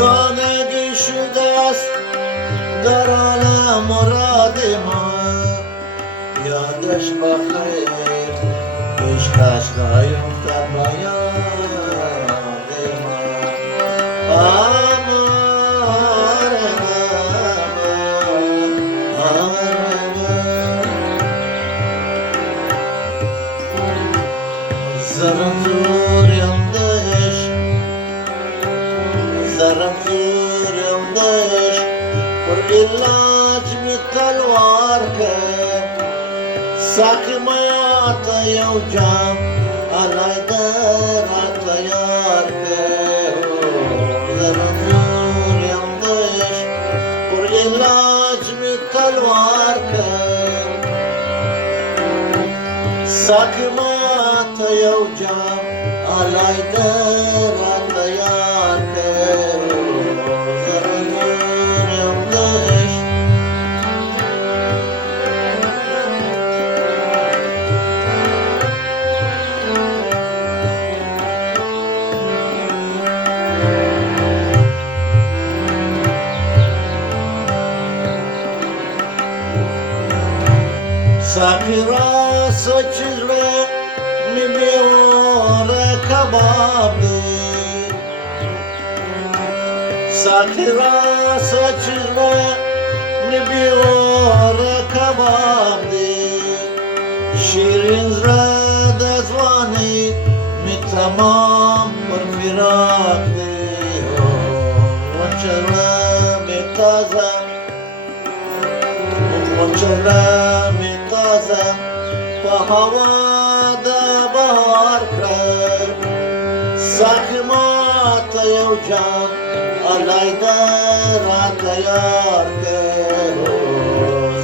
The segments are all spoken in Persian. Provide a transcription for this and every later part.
گانگی شده است در عالم مراد ما یادش بخیر پیشکش نیفتد به یاد ما زرم زورم دش پر علاج می تلوار که ساکمات یو جام علای در تیار که زرم زورم دش پر علاج می تلوار که ساکمات یو جام علای در تیار که ساقی را سچره می بیاره کبابی ساقی را سچره می بیاره کبابی شیرین زرد ازوانی می تمام پر فراق دی وچره می تازه وچره می په هوا د بهار کړ ساقي ماته یو جام علای راته یار کړ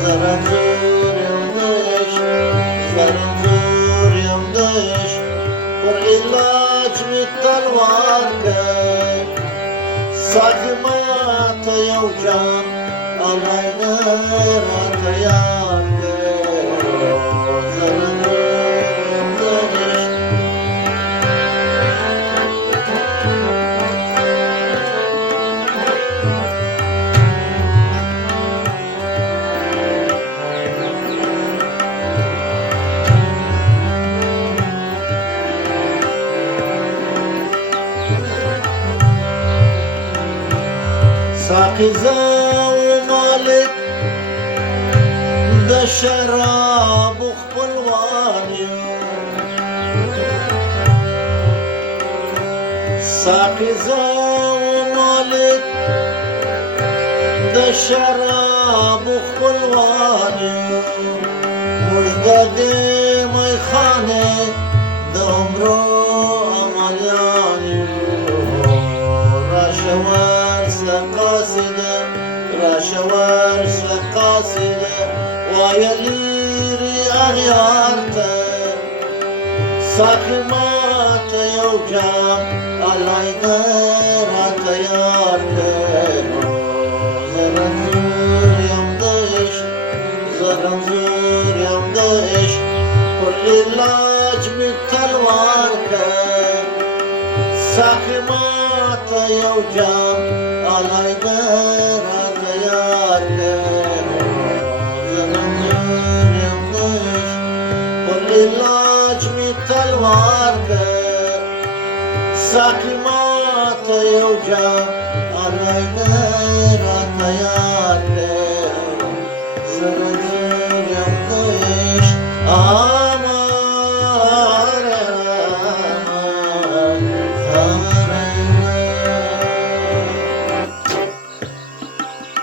زرنځور یم دش پر علاج می تلوار کړ ساقي ماته یو جام علای راته یار ساقی زو مالک د شراب خپلوان یو ساقی زو مالک د شراب خپلوان یو موږ د دې میخانې د عمرو عملیان یو راشوار قاصده ویلیری اغیار ته ساقی ماته یو جام علای راته یار که زرنځور یم دش پر علاج می تلوار که ساقی ماته یو جام علای راته یار که زرنځور یم دش پر علاج می تلوار که ساقی ماته یو جام علای راته یار که زرنځور یم دش